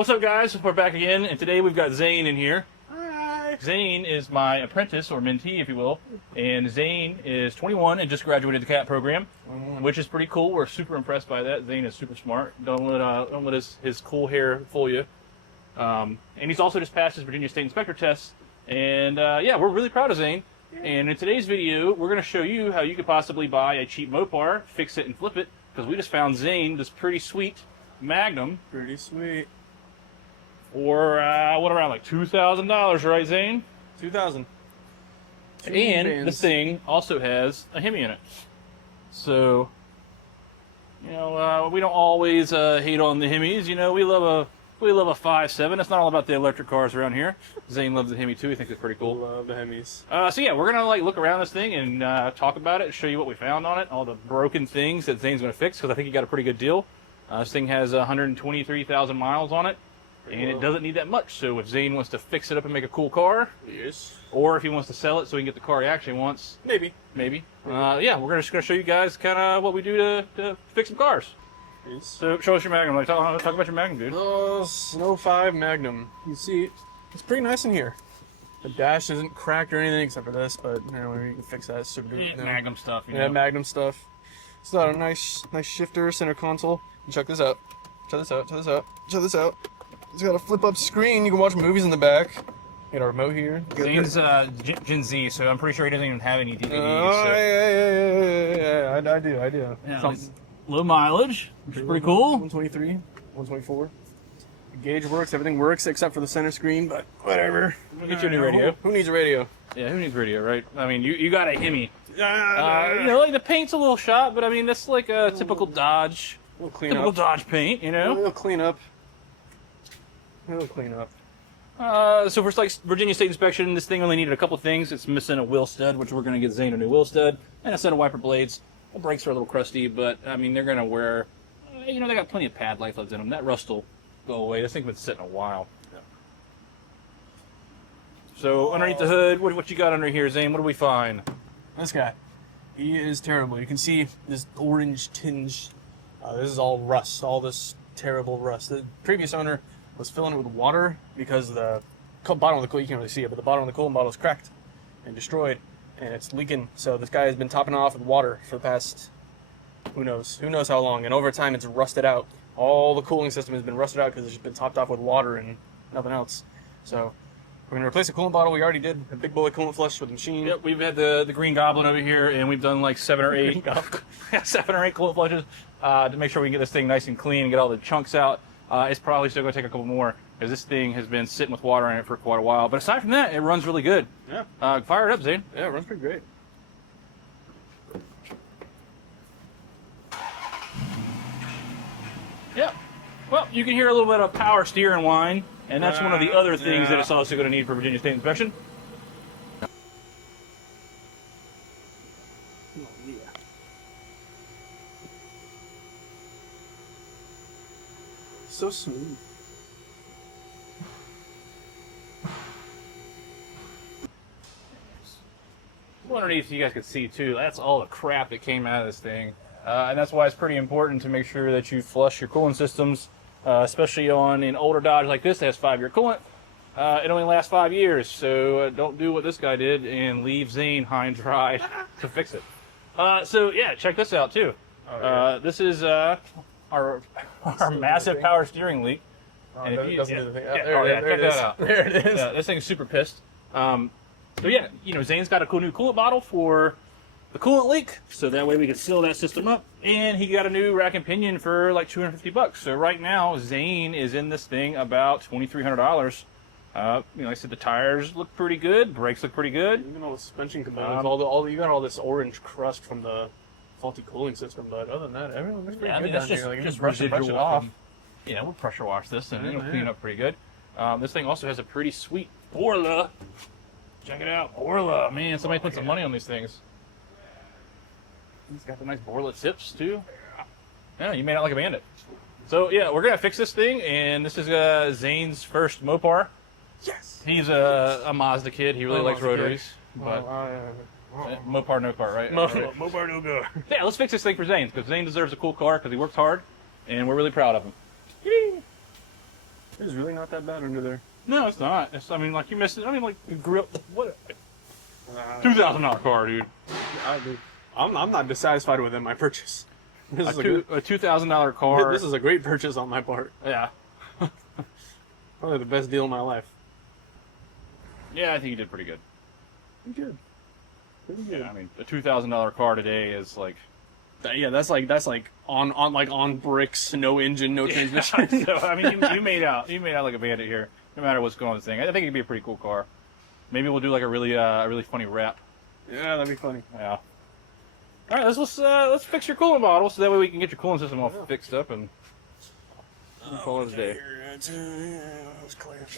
What's up, guys? We're back again, and today we've got Zane in here. Hi. Zane is my apprentice, or mentee, if you will, and Zane is 21 and just graduated the CAT program, which is pretty cool. We're super impressed by that. Zane is super smart. Don't let his cool hair fool you. And he's also just passed his Virginia State Inspector test, and yeah, we're really proud of Zane. And in today's video, we're going to show you how you could possibly buy a cheap Mopar, fix it, and flip it, because we just found Zane this pretty sweet Magnum. Pretty sweet. For, what, around like $2,000, right, Zane? 2,000. And this thing also has a Hemi in it. So, you know, we don't always hate on the Hemis. You know, we love a 5.7. It's not all about the electric cars around here. Zane loves the Hemi too. He thinks it's pretty cool. Love the Hemis. So yeah, we're gonna like look around this thing and talk about it, show you what we found on it, all the broken things that Zane's gonna fix, because I think he got a pretty good deal. This thing has 123,000 miles on it. And it doesn't need that much, so if Zane wants to fix it up and make a cool car, Yes. or if he wants to sell it so he can get the car he actually wants, maybe. Yeah, we're just going to show you guys kind of what we do to fix some cars. Yes. So show us your Magnum. Like, talk about your Magnum, dude. Oh, Snow 5 Magnum. You see, it's pretty nice in here. The dash isn't cracked or anything except for this, but you know, you can fix that. Super duper. Magnum stuff, you know. Yeah, Magnum stuff. It's got a nice shifter, center console. And check this out. Check this out. Check this out. Check this out. It's got a flip-up screen. You can watch movies in the back. You got a remote here. Zane's Gen Z, so I'm pretty sure he doesn't even have any DVDs. Oh, so. yeah, I do. Yeah, low mileage, which is pretty cool. 123, 124. The gauge works, everything works except for the center screen, but whatever. We'll get you a new radio. Who needs a radio? Yeah, who needs radio, right? I mean, you got a Hemi. You know, like the paint's a little shot, but I mean, that's like a typical Dodge. A little clean Typical up. Dodge paint, you know? A little clean up. So for like Virginia State inspection, this thing only needed a couple things. It's missing a wheel stud, which we're going to get Zane a new wheel stud, and a set of wiper blades. The brakes are a little crusty, but I mean, they're going to wear, you know, they got plenty of pad life left in them. That rust will go away. This thing's been sitting a while. So underneath the hood, what you got under here, Zane? What do we find? This guy. He is terrible. You can see this orange tinge. This is all rust, all this terrible rust. The previous owner was filling it with water because the bottom of the coolant, you can't really see it, but the bottom of the coolant bottle is cracked and destroyed, and it's leaking. So this guy has been topping it off with water for the past, who knows how long, and over time it's rusted out. All the cooling system has been rusted out because it's just been topped off with water and nothing else. So we're going to replace the coolant bottle. We already did a big boy coolant flush with the machine. Yep, we've had the Green Goblin over here, and we've done like 7 or 8 coolant flushes to make sure we can get this thing nice and clean and get all the chunks out. It's probably still going to take a couple more, because this thing has been sitting with water in it for quite a while. But aside from that, it runs really good. Yeah. Fire it up, Zane. Yeah, it runs pretty great. Yeah. Well, you can hear a little bit of power steering whine, and that's one of the other things that it's also going to need for Virginia State inspection. Oh, yeah. So smooth. Well, underneath, you guys could see too, that's all the crap that came out of this thing. And that's why it's pretty important to make sure that you flush your coolant systems, especially on an older Dodge like this that has 5-year coolant. It only lasts 5 years, so don't do what this guy did and leave Zane high and dry to fix it. So yeah, check this out too. This is our massive power steering leak. And if you, doesn't do the thing. check that out. There it is. Yeah, this thing's super pissed. So yeah, you know, Zane's got a cool new coolant bottle for the coolant leak, so that way we can seal that system up. And he got a new rack and pinion for like $250. So right now, Zane is in this thing about $2,300. You know, like I said, the tires look pretty good, brakes look pretty good. Even all the suspension components, you got all this orange crust from the faulty cooling system, but other than that, everything looks pretty good down here. Like, just brush it residual off. Yeah, we'll pressure wash this and it'll clean up pretty good. This thing also has a pretty sweet Borla. Check it out, Borla. Man, somebody put some money on these things. He's got the nice Borla tips too. Yeah, you made out like a bandit. So yeah, we're gonna fix this thing, and this is Zane's first Mopar. Yes. He's a Mazda kid. He really likes Mazda rotaries, but Mopar no car, right? Mopar no go. Yeah, let's fix this thing for Zane, because Zane deserves a cool car because he works hard, and we're really proud of him. It's really not that bad under there. No, it's not. I mean, like you missed it. I mean, like the grill. What? $2,000 car, dude. I'm not dissatisfied with my purchase. This is A $2,000 car. This is a great purchase on my part. Yeah. Probably the best deal of my life. Yeah, I think you did pretty good. Pretty good. Pretty good. Yeah, I mean, a $2,000 car today is like. Yeah, that's like on bricks, no engine, no transmission. So I mean, you made out like a bandit here. No matter what's going on with this thing, I think it'd be a pretty cool car. Maybe we'll do like a really funny rap. Yeah, that'd be funny. Yeah. All right, let's fix your coolant bottle so that way we can get your coolant system all fixed up and call it a day. Let's clamp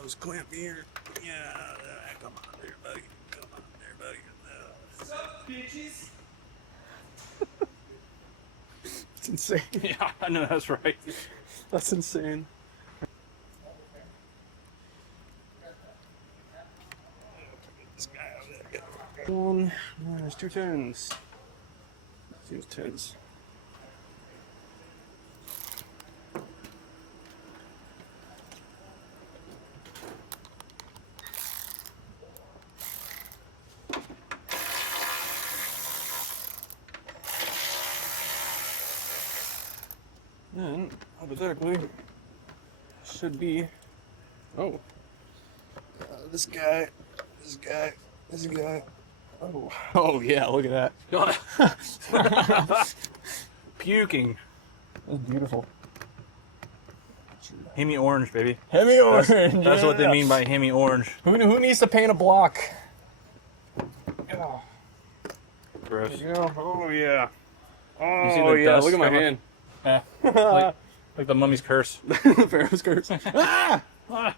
Let's clamp here. Yeah, come on there, buddy. Come on there, buddy. What's up, bitches? It's insane. Yeah, I know that's right. That's insane. There's 2 tens. Seems tens. And hypothetically, should be. Oh, this guy. Oh yeah, look at that. Puking. That's beautiful. Hemi orange, baby. Hemi orange. That's what they mean by Hemi orange. Who needs to paint a block? Oh. Gross. Yeah. Oh yeah. You see Oh the yeah. dust Look at my coming? hand. Yeah. like the mummy's curse. Pharaoh's curse. Ah! Ah,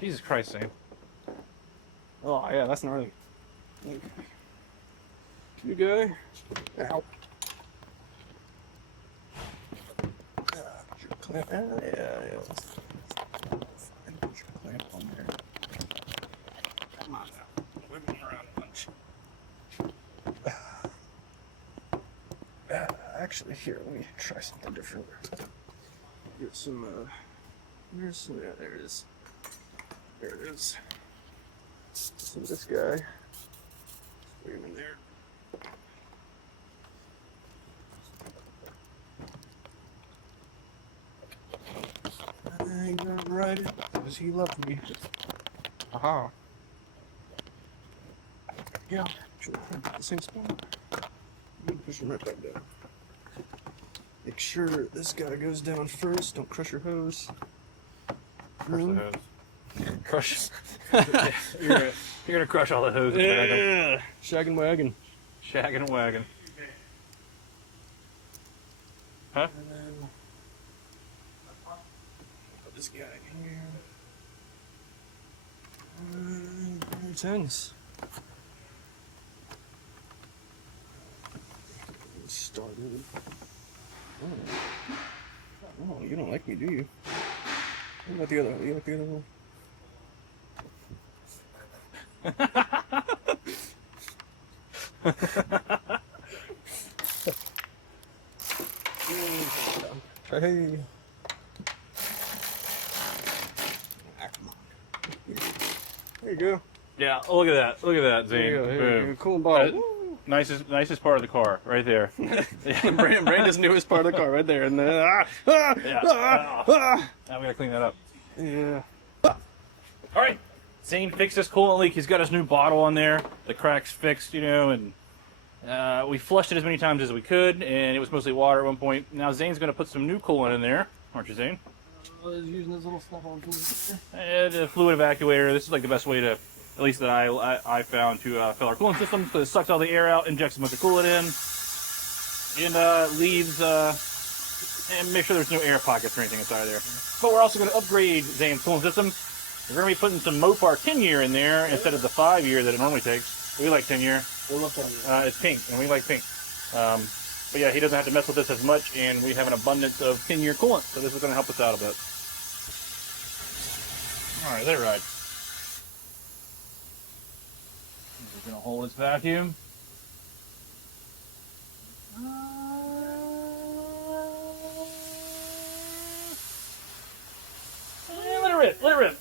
Jesus Christ, Zane. Oh yeah, that's gnarly. You guy. Ow. Clamp. Yeah. Put your clamp on there. Come on now. Whip me around a bunch. Actually, here, let me try something different. Get some, yeah, there it is. There it is. Some of this guy. Put him in there. I ain't gonna ride it because he loved me. Aha. Yeah, sure. At the same spot. You push him right back down. Make sure this guy goes down first. Don't crush your hose. Crush the hose. Crush. you're gonna crush all the hoses. Yeah. Shaggin' wagon. Shaggin' wagon. Huh? And then put this guy in here. And tens. Started. Oh, you don't like me, do you? What about the other one? You like the other one? Hey. Ah, come on. There you go. Yeah, look at that. Look at that, Zane. There you go. Here you Boom. go. Cool bottle. Nicest part of the car, right there. Brandon's newest part of the car, right there. And then, Yeah. Now we gotta clean that up. yeah. All right, Zane fixed this coolant leak. He's got his new bottle on there. The crack's fixed, you know, and we flushed it as many times as we could, and it was mostly water at one point. Now Zane's gonna put some new coolant in there, aren't you, Zane? He's using his little stuff on tools. The fluid evacuator. This is like the best way to, at least that I found, to fill our coolant system, because it sucks all the air out, injects a bunch of coolant in, and leaves, and make sure there's no air pockets or anything inside there. But we're also going to upgrade Zane's coolant system. We're going to be putting some Mopar 10-year in there instead of the 5-year that it normally takes. We like 10-year. We love 10-year. It's pink, and we like pink. But yeah, he doesn't have to mess with this as much, and we have an abundance of 10-year coolant, so this is going to help us out a bit. All right, let it ride. We're going to hold this vacuum. rip. Let it rip.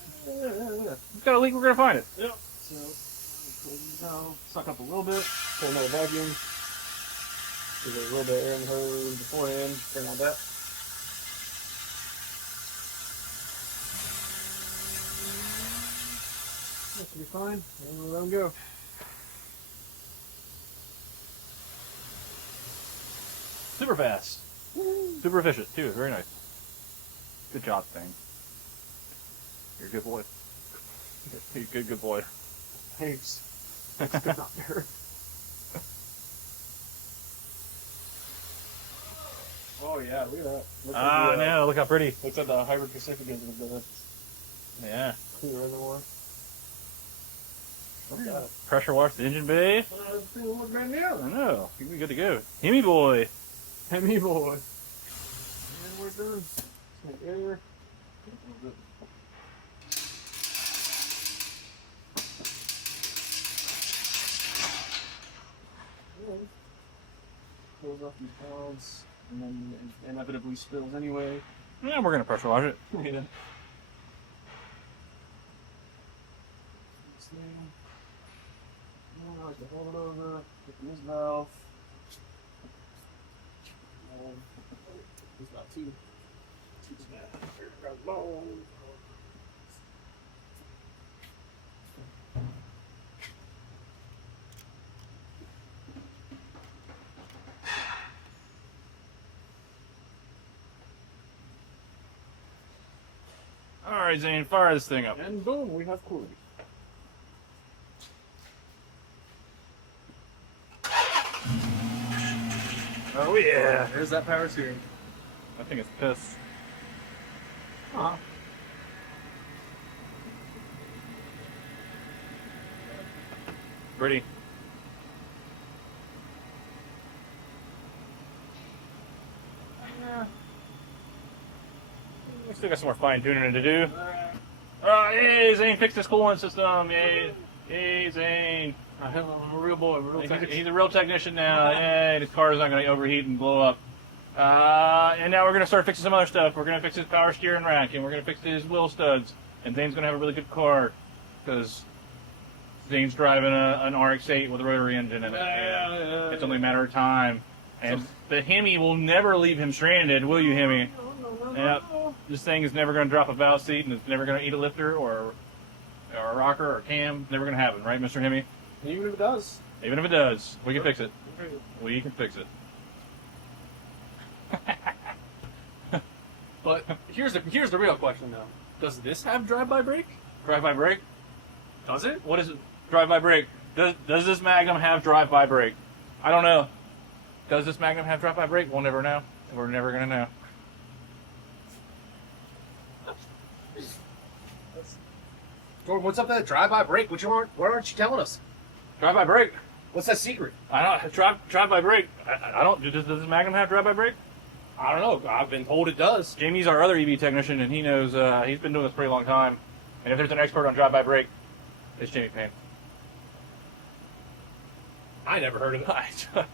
It's got a leak. We're gonna find it. Yep. So now suck up a little bit. Pull another vacuum. There's a little bit of air in the hose beforehand. Turn on that. That should be fine. And we'll let them go. Super fast. Super efficient too. Very nice. Good job, Zane. You're a good boy. You're a good boy. Thanks. That's good out there. Oh yeah, look at that. Looks Ah, like the, no, look how pretty. looks like the Hybrid Pacific is with the Yeah. cooler in the war. Pressure wash the engine bay. This thing will look brand new. I know. You'll be good to go. Hemi boy. Hemi boy. And we're done. Some air. Close off these valves, and then it inevitably spills anyway. Yeah, we're gonna pressure wash it. Yeah. I like to hold it over, get this valve. It's about two. All right, Zane, fire this thing up. And boom, we have coolant. Oh yeah. There's that power steering. I think it's piss. Huh. Pretty. We still got some more fine tuning to do. Hey, Zane fixed this coolant system. Yay. Hey, Zane. I'm a real boy, He's a real technician now. Yay, his car is not going to overheat and blow up. And now we're going to start fixing some other stuff. We're going to fix his power steering rack, and we're going to fix his wheel studs. And Zane's going to have a really good car because Zane's driving an RX-8 with a rotary engine in it. And it's only a matter of time. And the Hemi will never leave him stranded, will you, Hemi? Yep. This thing is never going to drop a valve seat, and it's never going to eat a lifter or a rocker or a cam. Never going to happen, right, Mr. Hemi? Even if it does. Even if it does, we can fix it. We can fix it. But here's the real question though. Does this have drive-by brake? Drive-by brake? Does it? What is it? Drive-by brake. Does this Magnum have drive-by brake? I don't know. Does this Magnum have drive-by brake? We'll never know. We're never going to know. Jordan, what's up with that drive-by brake? What aren't you telling us? Drive-by brake. What's that secret? I don't drive-by brake. I don't. Does this Magnum have drive-by brake? I don't know. I've been told it does. Jamie's our other EV technician, and he knows. He's been doing this a pretty long time. And if there's an expert on drive-by brake, it's Jamie Payne. I never heard of it.